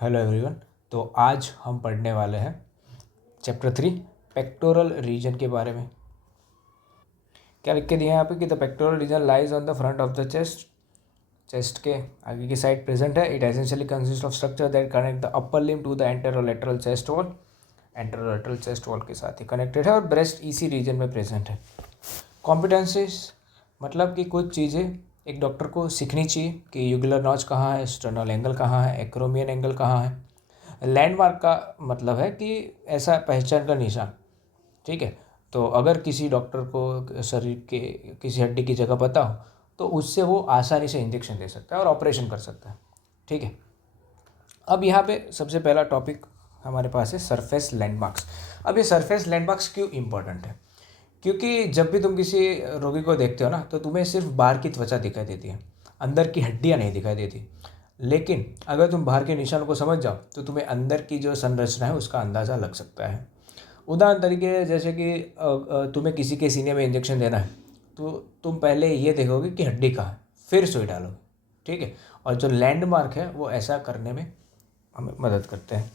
Hello everyone. तो आज हम पढ़ने वाले हैं चैप्टर 3 पेक्टोरल रीजन के बारे में। क्या लिख के दिया है यहाँ पे कि the pectoral region lies on the front of the chest. Chest के आगे की साइड प्रेजेंट है। It essentially consist of structure that connect the upper limb to the anterolateral chest wall. Anterolateral chest wall के साथ ही connected है और breast इसी reason में प्रेजेंट है। कॉम्पिटेंसीज मतलब कि कुछ चीज़ें एक डॉक्टर को सीखनी चाहिए कि यूगुलर नॉच कहाँ है, स्टर्नल एंगल कहाँ है, एक्रोमियन एंगल कहाँ है। लैंडमार्क का मतलब है कि ऐसा पहचान का निशान, ठीक है। तो अगर किसी डॉक्टर को शरीर के किसी हड्डी की जगह पता हो तो उससे वो आसानी से इंजेक्शन दे सकता है और ऑपरेशन कर सकता है, ठीक है। अब यहाँ पे सबसे पहला टॉपिक हमारे पास है सरफेस लैंडमार्क्स। अब ये सरफेस लैंडमार्क्स क्यों इम्पोर्टेंट है? क्योंकि जब भी तुम किसी रोगी को देखते हो ना तो तुम्हें सिर्फ बाहर की त्वचा दिखाई देती है, अंदर की हड्डियाँ नहीं दिखाई देती। लेकिन अगर तुम बाहर के निशान को समझ जाओ तो तुम्हें अंदर की जो संरचना है उसका अंदाज़ा लग सकता है। उदाहरण तरीके जैसे कि तुम्हें किसी के सीने में इंजेक्शन देना है तो तुम पहले ये देखोगे कि हड्डी कहाँ है, फिर सुई डालोगे, ठीक है। और जो लैंडमार्क है वो ऐसा करने में हमें मदद करते हैं।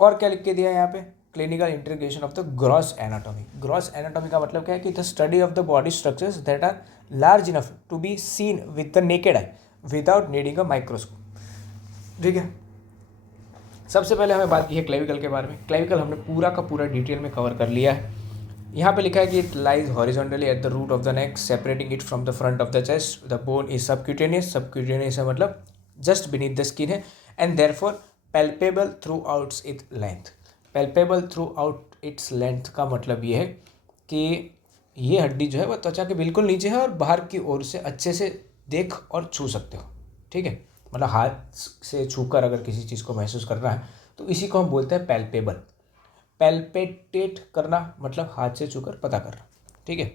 और क्या लिख के दिया है यहाँ पे? Clinical integration of the gross anatomy. Gross anatomy का मतलब क्या है कि the study of the body structures that are large enough to be seen with the naked eye without needing a microscope, ठीक है। सबसे पहले हमें बात की है क्लेविकल के बारे में। क्लेविकल हमने पूरा का पूरा डिटेल में कवर कर लिया है। यहाँ पे लिखा है कि it lies horizontally at the root of the neck separating it from the front of the chest. The bone is subcutaneous. Subcutaneous है मतलब जस्ट बीनीथ द स्किन है। And therefore palpable throughout it length. Palpable throughout its length का मतलब ये है कि ये हड्डी जो है वह त्वचा के बिल्कुल नीचे है और बाहर की ओर से अच्छे से देख और छू सकते हो, ठीक है। मतलब हाथ से छूकर अगर किसी चीज़ को महसूस करना है तो इसी को हम बोलते हैं पैल्पेबल। पैल्पेटेट करना मतलब हाथ से छूकर पता करना, ठीक है।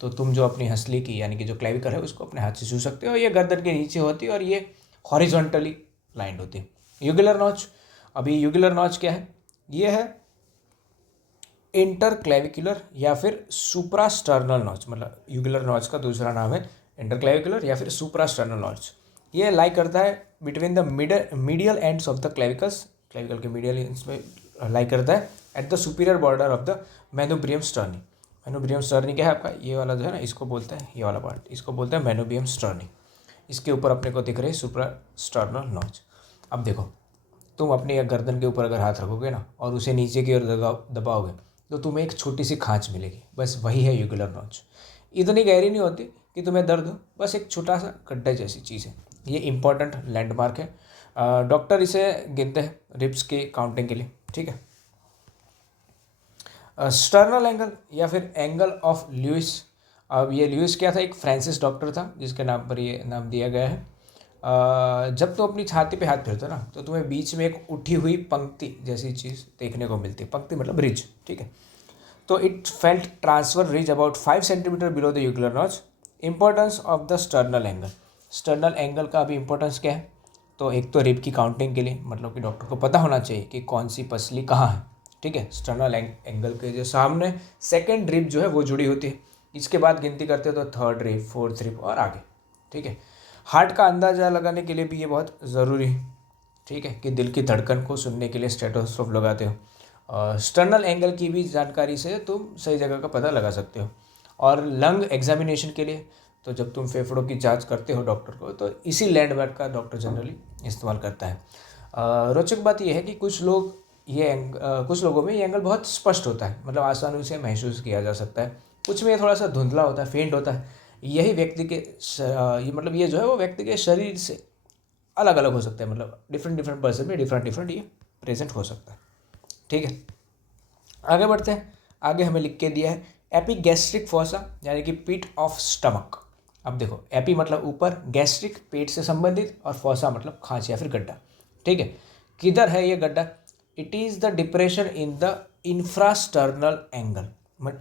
तो तुम जो अपनी हंसली की यानी कि जो क्लेविकल है उसको अपने हाथ से छू सकते हो। ये गर्दन के नीचे होती है और ये हॉरिजॉन्टली लाइंड होती है। यूगुलर नॉच। अभी यूगुलर नॉच क्या है? ये है इंटरक्लेविकुलर या फिर सुप्रास्टर्नल नॉच। मतलब यूगुलर नॉच का दूसरा नाम है इंटरक्लेविकुलर या फिर सुप्रास्टर्नल नॉच। ये लाई करता है between the medial ends of the clavicles. Clavicle के मीडियल एंड्स में लाई करता है at the superior border of the manubrium sterni. Manubrium sterni क्या है आपका? ये वाला जो है ना, इसको बोलते हैं, ये वाला पार्ट इसको बोलते हैं मेनोब्रियम स्टर्नी। इसके ऊपर अपने को दिख रही है सुप्रास्टर्नल नॉच। अब देखो, तुम अपनी गर्दन के ऊपर अगर हाथ रखोगे ना और उसे नीचे की ओर दबाओगे तो तुम्हें एक छोटी सी खांच मिलेगी। बस वही है यूगुलर नॉच। इतनी गहरी नहीं होती कि तुम्हें दर्द हो, बस एक छोटा सा गड्ढा जैसी चीज़ है। ये इंपॉर्टेंट लैंडमार्क है। डॉक्टर इसे गिनते हैं रिब्स की काउंटिंग के लिए, ठीक है। स्टर्नल एंगल या फिर एंगल ऑफ ल्यूइस। अब ये ल्यूइस क्या था? एक फ्रांसिस डॉक्टर था जिसके नाम पर ये नाम दिया गया है। जब तुम अपनी छाती पे हाथ फेरते हो ना तो तुम्हें बीच में एक उठी हुई पंक्ति जैसी चीज़ देखने को मिलती है। पंक्ति मतलब रिज, ठीक है। तो it felt transverse ridge about 5 centimetre below the jugular notch. Importance of the sternal angle. Sternal angle का अभी इंपॉर्टेंस क्या है? तो एक तो रिब की काउंटिंग के लिए, मतलब कि डॉक्टर को पता होना चाहिए कि कौन सी पसली कहाँ है, ठीक है। स्टर्नल एंगल के जो सामने सेकेंड रिब जो है वो जुड़ी होती है। इसके बाद गिनती करते हो तो थर्ड रिब, फोर्थ रिब और आगे, ठीक है। हार्ट का अंदाज़ा लगाने के लिए भी ये बहुत ज़रूरी है, ठीक है, कि दिल की धड़कन को सुनने के लिए स्टेथोस्कोप लगाते हो। स्टर्नल एंगल की भी जानकारी से तुम सही जगह का पता लगा सकते हो। और लंग एग्जामिनेशन के लिए तो जब तुम फेफड़ों की जांच करते हो डॉक्टर को तो इसी लैंडमार्क का डॉक्टर जनरली इस्तेमाल करता है। रोचक बात यह है कि कुछ लोगों में ये एंगल बहुत स्पष्ट होता है, मतलब आसानी से महसूस किया जा सकता है। कुछ में ये थोड़ा सा धुंधला होता है, फेंट होता है। यही व्यक्ति के ये जो है वो व्यक्ति के शरीर से अलग अलग हो सकता है, मतलब डिफरेंट पर्सन में डिफरेंट ये प्रेजेंट हो सकता है, ठीक है। आगे बढ़ते हैं। आगे हमें लिख के दिया है एपिगैस्ट्रिक फोसा यानी कि पिट ऑफ स्टमक। अब देखो, एपी मतलब ऊपर, गैस्ट्रिक पेट से संबंधित और फोसा मतलब खांच या फिर गड्ढा, ठीक है। किधर है ये गड्ढा? It is the depression in the infrasternal angle.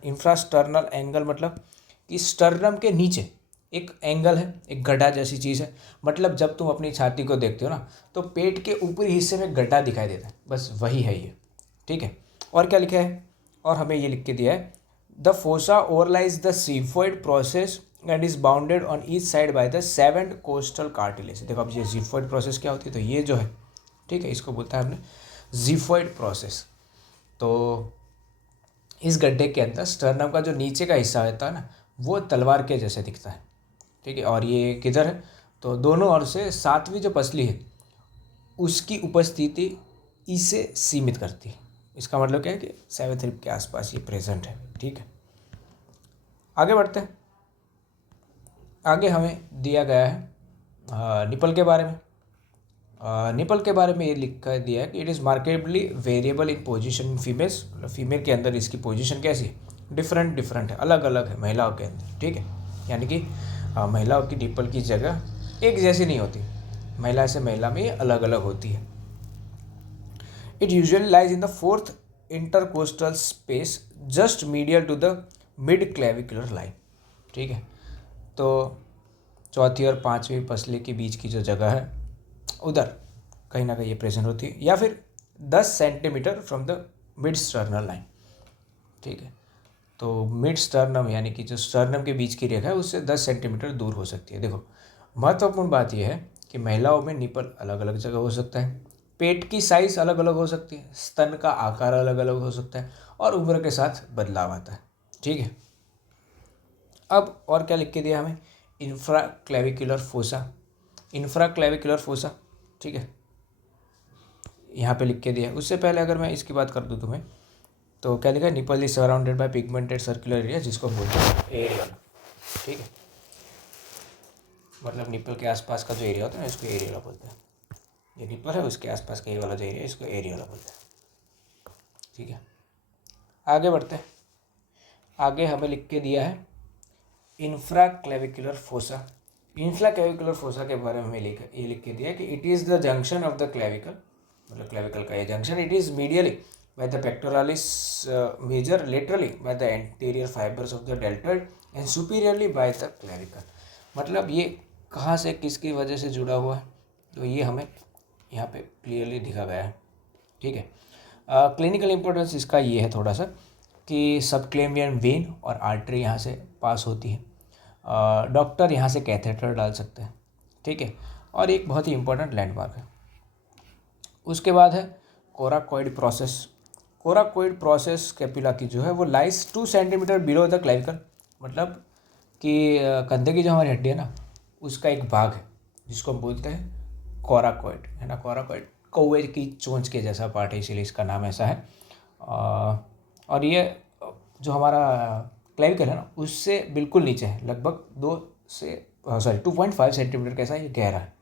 Infrasternal angle मतलब कि स्टर्नम के नीचे एक एंगल है, एक गड्ढा जैसी चीज़ है। मतलब जब तुम अपनी छाती को देखते हो ना तो पेट के ऊपरी हिस्से में गड्ढा दिखाई देता है, बस वही है ये, ठीक है। और क्या लिखा है? और हमें ये लिख के दिया है the fossa overlies the xiphoid process and is bounded on each side by the 7 costal cartilage. देखो अब ये सिम्फॉइड प्रोसेस क्या होती है? तो ये जो है, ठीक है, इसको बोलता है हमने ज़िफॉइड प्रोसेस। तो इस गड्ढे के अंदर स्टर्नम का जो नीचे का हिस्सा होता है ना, वो तलवार के जैसे दिखता है, ठीक है। और ये किधर है, तो दोनों ओर से सातवीं जो पसली है उसकी उपस्थिति इसे सीमित करती है। इसका मतलब क्या है कि सेवेंथ रिब के आसपास ये प्रेजेंट है, ठीक है। आगे बढ़ते हैं। आगे हमें दिया गया है निपल के बारे में। निपल के बारे में ये लिखा दिया है कि it is markedly variable in position in females, मतलब फीमेल के अंदर इसकी पोजीशन कैसी है, डिफरेंट है, अलग अलग है महिलाओं के अंदर, ठीक है। यानी कि महिलाओं की निपल की जगह एक जैसी नहीं होती, महिला से महिला में ये अलग अलग होती है। It usually lies in the fourth intercostal space just medial to the mid clavicular line, ठीक है। तो चौथी और पाँचवीं पसली के बीच की जो जगह है उधर कहीं ना कहीं ये प्रेजेंट होती है, या फिर 10 centimetre from the mid sternal line, ठीक है। तो मिड स्टर्नम यानी कि जो स्टर्नम के बीच की रेखा है उससे 10 सेंटीमीटर दूर हो सकती है। देखो, महत्वपूर्ण बात यह है कि महिलाओं में निपल अलग अलग जगह हो सकता है, पेट की साइज़ अलग अलग हो सकती है, स्तन का आकार अलग अलग हो सकता है, और उम्र के साथ बदलाव आता है, ठीक है। अब और क्या लिख के दिया हमें, infra clavicular fossa, infraclavicular fossa, ठीक है, यहाँ पे लिख के दिया है। उससे पहले अगर मैं इसकी बात कर दूँ तुम्हें, तो क्या लिखा है, nipple is surrounded by pigmented circular area, जिसको बोलते हैं एरियल, ठीक है। मतलब निपल के आसपास का जो एरिया होता है ना, इसको एरियल बोलते हैं। ये निपल है, उसके आसपास का ये वाला जो एरिया है इसको एरियल बोलते हैं, ठीक है। आगे बढ़ते हैं। आगे हमें लिख के दिया है infraclavicular fossa. Infraclavicular fossa के बारे में ये लिख के दिया है कि it is the junction of the clavicle, मतलब क्लेविकल का ये junction, it is medially by the pectoralis major laterally by the anterior fibres of the deltoid and superiorly by the clavicle. मतलब ये कहाँ से किसकी वजह से जुड़ा हुआ है, तो ये हमें यहाँ पे क्लियरली दिखा गया है, ठीक है। क्लिनिकल इंपॉर्टेंस इसका ये है थोड़ा सा कि सबक्लेवियन वेन और आर्टरी यहाँ से पास होती है, डॉक्टर यहाँ से कैथेटर डाल सकते हैं, ठीक है। और एक बहुत ही इंपॉर्टेंट लैंडमार्क है। उसके बाद है कोराकॉइड प्रोसेस। कोराकॉइड प्रोसेस कैपिला की जो है वो लाइस 2 सेंटीमीटर बिलो द क्लेविकल, मतलब कि कंधे की जो हमारी हड्डी है ना, उसका एक भाग है जिसको हम बोलते हैं कोराकॉइड, है ना। कोराकॉइड कौवे की चोंच के जैसा पार्ट है, इसीलिए इसका नाम ऐसा है। और ये जो हमारा क्लेविकल है ना, उससे बिल्कुल नीचे है, लगभग 2.5 सेंटीमीटर कैसा ये गहरा है।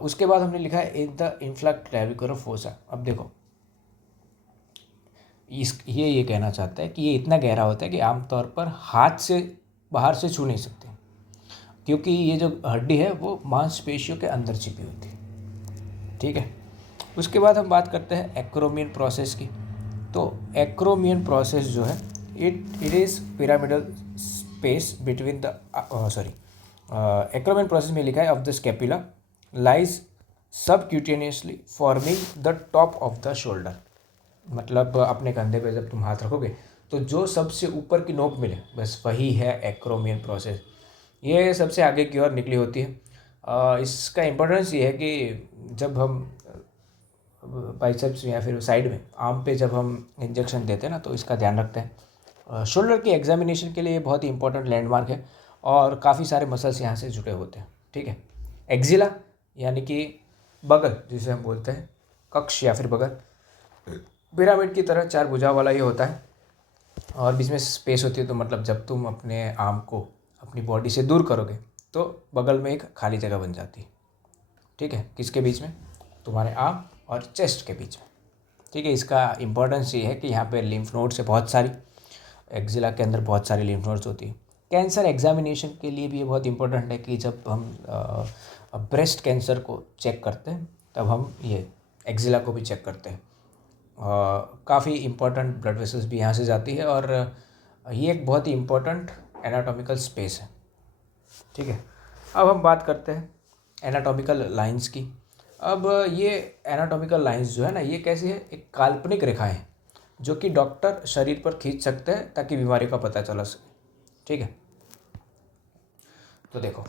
उसके बाद हमने लिखा है इन द इंफ्ला क्लेविकुलर फोसा। अब देखो, ये कहना चाहता है कि ये इतना गहरा होता है कि आमतौर पर हाथ से बाहर से छू नहीं सकते, क्योंकि ये जो हड्डी है वो मांसपेशियों के अंदर छिपी होती है, ठीक है। उसके बाद हम बात करते हैं एक्रोमियन प्रोसेस की। तो एक्रोमियन प्रोसेस जो है, it is pyramidal space between the acromion process में लिखा है of the scapula lies subcutaneously forming the top of the shoulder. मतलब अपने कंधे पे जब तुम हाथ रखोगे तो जो सबसे ऊपर की नोक मिले बस वही है एक्रोमियन प्रोसेस। ये सबसे आगे की ओर निकली होती है। इसका इम्पोर्टेंस ये है कि जब हम बाइसेप्स या फिर साइड में आर्म पे जब हम इंजेक्शन देते हैं ना, तो इसका ध्यान रखते हैं। शोल्डर की एग्जामिनेशन के लिए ये बहुत ही इंपॉर्टेंट लैंडमार्क है और काफ़ी सारे मसल्स यहाँ से जुड़े होते हैं, ठीक है। एक्जिला यानी कि बगल, जिसे हम बोलते हैं कक्ष या फिर बगल, पिरामिड की तरह 4 भुजाओं वाला ये होता है और बीच में स्पेस होती है। तो मतलब जब तुम अपने आर्म को अपनी बॉडी से दूर करोगे तो बगल में एक खाली जगह बन जाती है, ठीक है। किसके बीच में, तुम्हारे आर्म और चेस्ट के बीच में, ठीक है। इसका इम्पोर्टेंस ये है कि यहाँ पे लिम्फ नोड्स है बहुत सारी, एक्जिला के अंदर बहुत सारी लिम्फ नोड्स होती है। कैंसर एग्जामिनेशन के लिए भी ये बहुत इंपॉर्टेंट है कि जब हम ब्रेस्ट कैंसर को चेक करते हैं तब हम ये एक्जिला को भी चेक करते हैं। काफ़ी इम्पोर्टेंट ब्लड वेसल्स भी यहाँ से जाती है और ये एक बहुत ही इम्पोर्टेंट एनाटॉमिकल स्पेस है, ठीक है। अब हम बात करते हैं एनाटॉमिकल लाइंस की। अब ये एनाटॉमिकल लाइंस जो है ना, ये कैसी है, एक काल्पनिक रेखाएं हैं जो कि डॉक्टर शरीर पर खींच सकते हैं ताकि बीमारी का पता चला सके, ठीक है। तो देखो,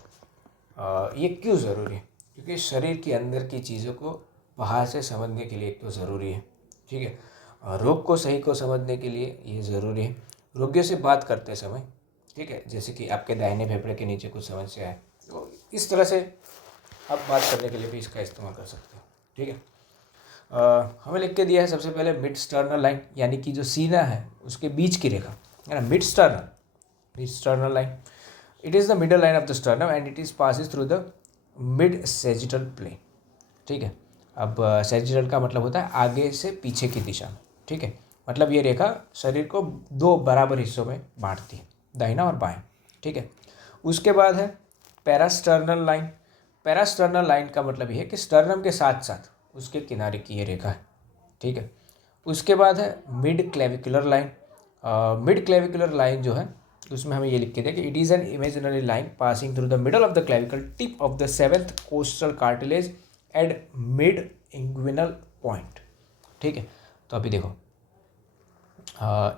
ये क्यों ज़रूरी है, क्योंकि शरीर के अंदर की चीज़ों को बाहर से समझने के लिए एक तो ज़रूरी है, ठीक है। रोग को सही को समझने के लिए ये ज़रूरी है। रोगियों से बात करते समय, ठीक है, जैसे कि आपके दाहिने फेफड़े के नीचे कुछ समस्या है, तो इस तरह से आप बात करने के लिए भी इसका इस्तेमाल कर सकते हो, ठीक है। हमें लिख के दिया है सबसे पहले मिड स्टर्नल लाइन, यानी कि जो सीना है उसके बीच की रेखा है ना, mid sternal line. It is the middle line of the sternum and it is passes through the mid sagittal plane, ठीक है। अब सेजिटल का मतलब होता है आगे से पीछे की दिशा में, ठीक है। मतलब ये रेखा शरीर को दो बराबर हिस्सों में बांटती है, दाहिना और बाएं, ठीक है। उसके बाद है पैरास्टर्नल लाइन। पैरास्टर्नल लाइन का मतलब ये है कि स्टर्नम के साथ साथ उसके किनारे की ये रेखा है, ठीक है। उसके बाद है mid clavicular line. Mid clavicular line जो है उसमें हमें ये लिख के दें कि it is an imaginary line passing through the middle of the clavicle tip of the 7th costal cartilage at mid inguinal point, ठीक है। तो अभी देखो,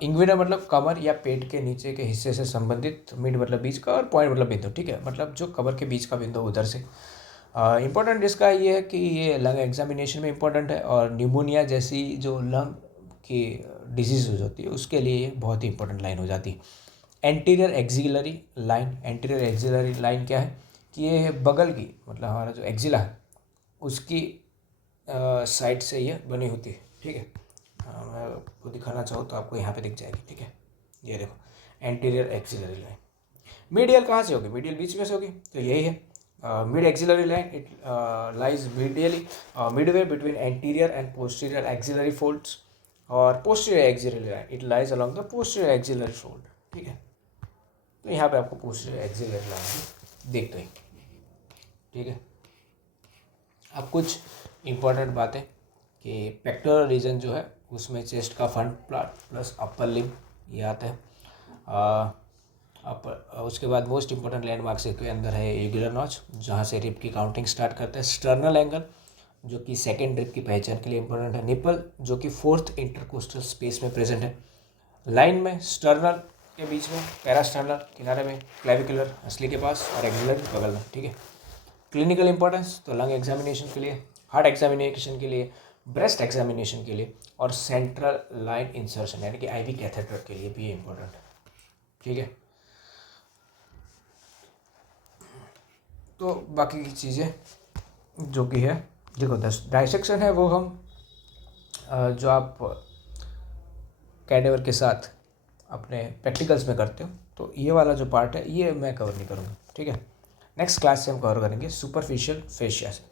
इंग्विनल मतलब कमर या पेट के नीचे के हिस्से से संबंधित, मिड मतलब बीच का और पॉइंट मतलब बिंदु, ठीक है, मतलब जो कमर के बीच का बिंदु उधर से। इम्पोर्टेंट इसका ये है कि ये लंग एग्जामिनेशन में इम्पोर्टेंट है और न्यूमोनिया जैसी जो लंग की डिजीज होती है उसके लिए ये बहुत ही इंपॉर्टेंट लाइन हो जाती है। Anterior axillary line. Anterior axillary line क्या है कि ये बगल की, मतलब हमारा जो एक्सिला है उसकी साइड से ये बनी होती है, ठीक है। मैं आपको दिखाना चाहूँ तो आपको यहाँ पे दिख जाएगी, ठीक है। ये देखो एंटीरियर एक्सिलरी लाइन। मीडियल कहाँ से होगी? मीडियल बीच में से होगी, तो यही है mid axillary line. It lies medially midway between anterior and posterior axillary folds, और posterior axillary line it lies along the posterior axillary fold, ठीक है। तो यहाँ पे आपको पोस्टीरियर एक्सिलरी लाइन दिख गई, ठीक है। अब कुछ इम्पोर्टेंट बातें कि पेक्टोरल रीजन जो है उसमें चेस्ट का front part plus upper limb ये आता है। उसके बाद मोस्ट इंपॉर्टेंट लैंडमार्क्स के अंदर है यूगुलर नॉच, जहाँ से रिप की काउंटिंग स्टार्ट करते हैं। स्टर्नल एंगल जो कि सेकेंड रिप की पहचान के लिए इंपॉर्टेंट है। निपल जो कि 4th इंटरकोस्टल स्पेस में प्रेजेंट है। लाइन में स्टर्नल के बीच में, पैरास्टर्नल किनारे में, क्लेविकुलर असली के पास और एक्सिलरी बगल में, ठीक है। क्लिनिकल इंपॉर्टेंस तो लंग एग्जामिनेशन के लिए, हार्ट एग्जामिनेशन के लिए, ब्रेस्ट एग्जामिनेशन के लिए और सेंट्रल लाइन इंसर्शन यानी कि आईवी कैथेटर के लिए भी ये इंपॉर्टेंट है, ठीक है। तो बाकी की चीज़ें जो कि है, देखो डाइसेक्शन है वो हम जो आप कैडेवर के साथ अपने प्रैक्टिकल्स में करते हो, तो ये वाला जो पार्ट है ये मैं कवर नहीं करूँगा, ठीक है। नेक्स्ट क्लास से हम कवर करेंगे सुपरफिशियल फेशिया से।